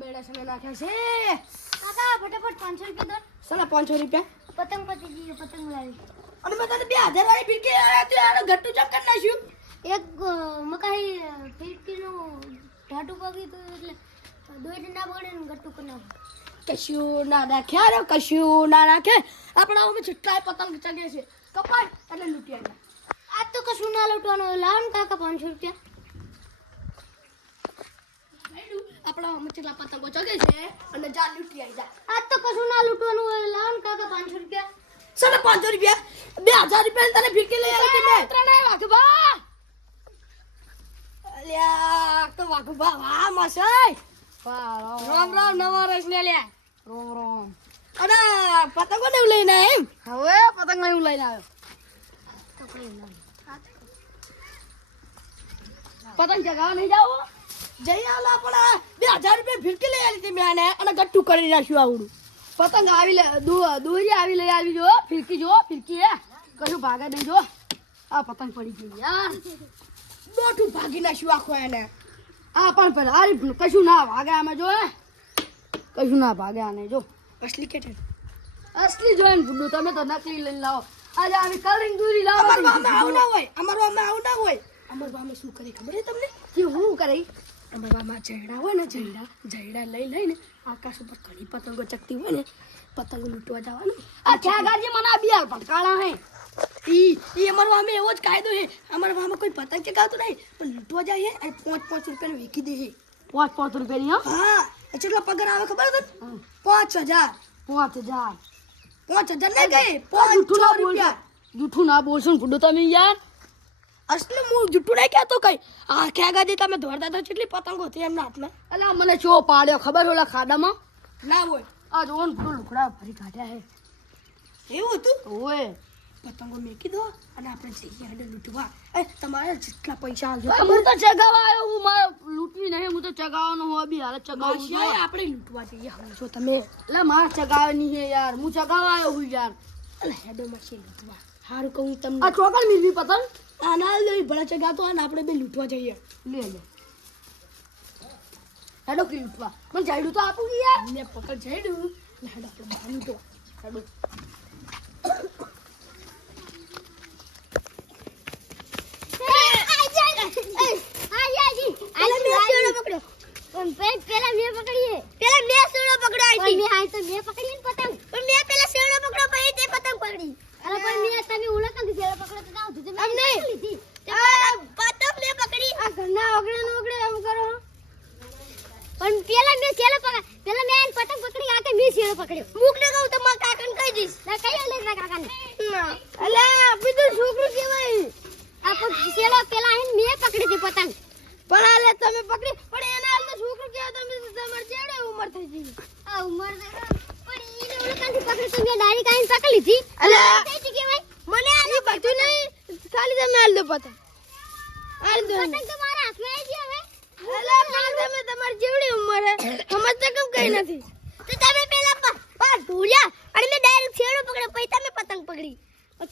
બેડા સને નાખ્યા છે કાકા ફટાફટ 500 રૂપિયા દો. સલા 500 રૂપિયા પતંગ પતી ગઈ પતંગ લાવી. અને મેં તને 2000 વાળી ફિરકી આયા તે આનો ગટ્ટુ ચક્કર નાખ્યું એક મકાઈ ફિરકીનું ઢાટું પગી તો એટલે દોઈ ના બગડે ને ગટ્ટુ કરી નાખો. કશું ના નાખે રે કશું ના નાખે આપણા અમે જેટલા પતંગ ચગે છે કપાટ એટલે લૂંટી આવ્યા. આજ તો કશું ના લૂંટવાનું લાવ ને કાકા 500 રૂપિયા. આપણા અમે જેટલા પતંગો ચગે છે અને જા લૂંટી આવી જા. આજ તો કશું ના લૂંટવાનું લાવ ને કાકા 500 રૂપિયા. સલા 500 રૂપિયા 2000 રૂપિયા તને ફિરકી લઈ આવી મેં ત્રણેય વાઘબા અલ્યા તો વાઘબા વાહ મસાઈ રામ રામ નવા રસ ને લે રોમ રોમ અને પતંગો ને લઈને એમ હવે પતંગ ને લઈને આવ્યો પતંગ જગાવા નહીં જાવ જઈ આલા પણ 2000 રૂપિયા ફિરકી લઈ આવી હતી મેં અને ગટ્ટુ કરી નાખ્યું આવડું પતંગ આવી લે દોરી આવી લઈ આવી જો ફિરકી હે કશું ભાગે નહીં જો આ પતંગ પડી ગઈ યાર દોઠું ભાગી નાખ્યું આખો એને આ પણ પેલા આરી કશું ના ભાગે આમે જો કશું ના ભાગે આને જો અસલી કેટે અસલી જોઈને ભૂડું તમે તો નકલી લઈને લાવો આજે આવી કલરિંગ દોરી લાવો અમારું આવું ના હોય અમારું શું કરે ખબર છે તમને કે હું કરે અમારા જયડા હોય ને જયડા લઈને આકાશ ઉપર ઘણી પતંગો ચકતી હોય ને પતંગો લૂંટવા જવાનું આ ખ્યાગાજી મને બિયાર ભટકાળા હે ઈ અમારો અમે એવો જ કાયદો છે અમારા ગામમાં કોઈ પતંગ ચગાવતું નહીં પણ લૂંટવા જાય અને 5 રૂપિયાને વેચી દે 5 રૂપિયાની હા એટલો પગાર આવે ખબર છે 5000 નહીં ગઈ 500 રૂપિયા જૂઠું ના બોલશો ને ફૂડો તમે યાર અસલી હું જૂઠું નહીં કહેતો કઈ આ ખ્યાગાજી તમે દોડતા તો કેટલી પતંગો હતી એમના હાથમાં અલા મને ચો પાડ્યો ખબર ઓલા ખાડામાં ના હોય આ જોન ફૂલ લુકડા ભરી કાઢ્યા હે એવું હતું ઓય પતંગો મેકી દો અને આપણે જઈએ અને લૂંટવા તમારે જેટલા પૈસા આવજો હું તો ચગાવા આવ્યો હું મારે લૂંટવી નહીં હું તો ચગાવવાનો હોય બી હાલ ચગાવું છે આપણે લૂંટવા જઈએ સમજો તમે એટલે મારે ચગાવવાની છે યાર હું ચગાવવા આવ્યો હું યાર એટલે હેડો મશીન લૂંટવા હારું કહું તમને આ ચોકડ મિલવી પતંગ આ ના લઈ ભલા ચગાતો અને આપણે બે લૂંટવા જઈએ લે હેડો કે લૂંટવા મને જાયડું તો આપું કે યાર લે પકડ જાયડું હેડો આપણે બહાર લૂંટો હેડો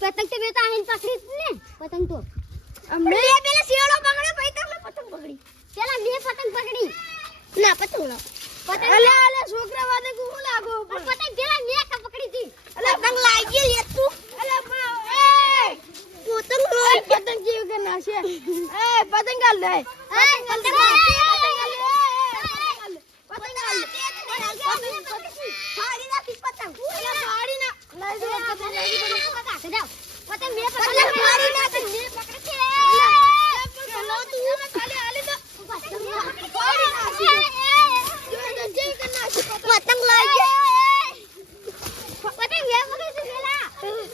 પતંગ તો બેતા આઈને પકડી ને પતંગ તો અમે પેલા શિયાળો પકડ્યો પછી તમે પતંગ પકડી પેલા મે પતંગ પકડી ના પતંગ ના પતંગ અલે છોકરા વાદે કુ લાગો પતંગ પેલા મે પકડી હતી અલે પતંગ લાગી લે તું અલે પતંગ જીવ કે ના છે પતંગ ગાલ દે પતંગ ગાલ ફાડી નાખી પતંગ ફાડી ના લઈ દો પતંગ લઈ દો પતંગ મે પકડી ફાડી નાખી મે પકડી છે લો તું ખાલી આલે તો પતંગ ફાડી નાખી જો જીવ કે ના પતંગ લાગી પતંગ મે પકડી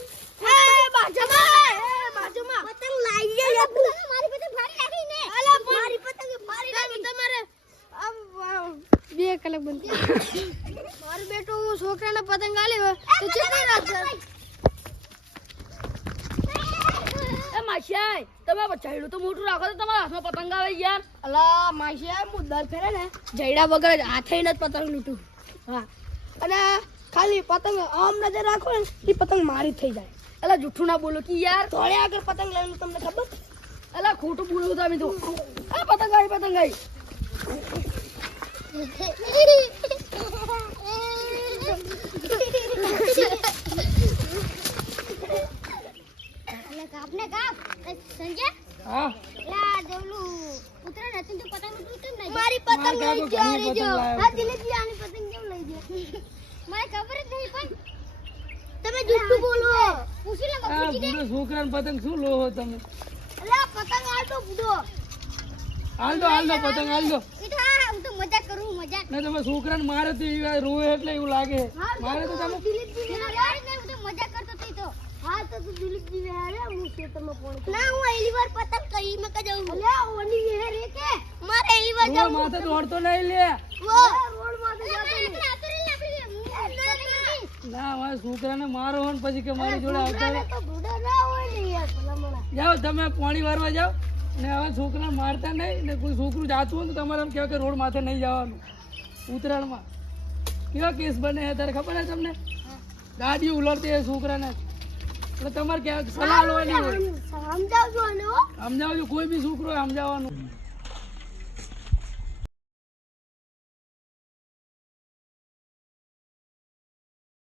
છે પેલા બાજુમાં પતંગ લાગી લે તું મારી પતંગ ફાડી નાખી ને અલા મારી પતંગ ફાડી નાખી તમારે બે કલાક બંધ મારું બેટો હું છોકરાને પતંગ આલ્યો તો ચેતી રાખજો એ માશિયાઈ તમે જયડું તો મોટું રાખો તો તમારા હાથમાં પતંગ આવે યાર અલા માશિયાઈ હું દર ફેરે ને જયડા વગર જ હાથે જ પતંગ લૂંટું હા અને ખાલી પતંગ આમ નજર રાખો ને એ પતંગ મારી થઈ જાય અલા જૂઠું ના બોલો કે યાર થોડે આગળ પતંગ લઈને તમને ખબર અલા ખોટું બોલો તમે તો આ પતંગ આવી આપને કાપ સંજય હા લા દેવલું ઉતરણ હતું તો પતંગ ઉતરતું નહીં મારી પતંગ મારા લઈ કાકો ગયો ઘણી રે જો પતંગ લાવ્યો હા દિલીપજી આની પતંગ કેમ લઈ ગયો મને ખબર જ નહીં પણ તમે જુઠ્ઠું બોલો પૂછી લે આ બુડો છોકરાને પતંગ શું લો છો તમે અલા પતંગ આલતો બુડો હાલ દો પતંગ હાલ દો ઈઠા હું તો મજાક કરું મજાક ને તમે છોકરાને મારે તો ઈ રોવે એટલે એવું લાગે મારે તો તમે દિલીપજી ને યાર હું તો મજાક કરતો હતી તો હા તો તું દિલીપજી ને હારે હું ખેતરમાં ફોન ના હું પહેલી વાર પતંગ કઈ મેં ક જાઉં અલ્યા ઓની વે રે કે મારે પહેલી વાર રોડ માથે દોડતો નહીં લે વો રોડ માં ના મારા છોકરાને મારો હોય ને પછી કે મારી જોડે આવતા રહે. તો બુડો ના હોય ને યાર ભલામણા જાઓ તમે પાણી વારવા જાઓ ને હવે છોકરાને મારતા નહીં ને કોઈ છોકરું જાતું હોય ને તો તમારે એમ કહેવાય કે રોડ માથે નહીં જવાનું ઉત્તરાયણમાં કેવા કેસ બને છે તારે ખબર છે તમને ગાડી ઉલટતી હોય છોકરાને એટલે તમારે ક્યાંક સલાહ લેવાની હોય સમજાવજો ને હો સમજાવજો કોઈ બી છોકરો હોય સમજાવવાનું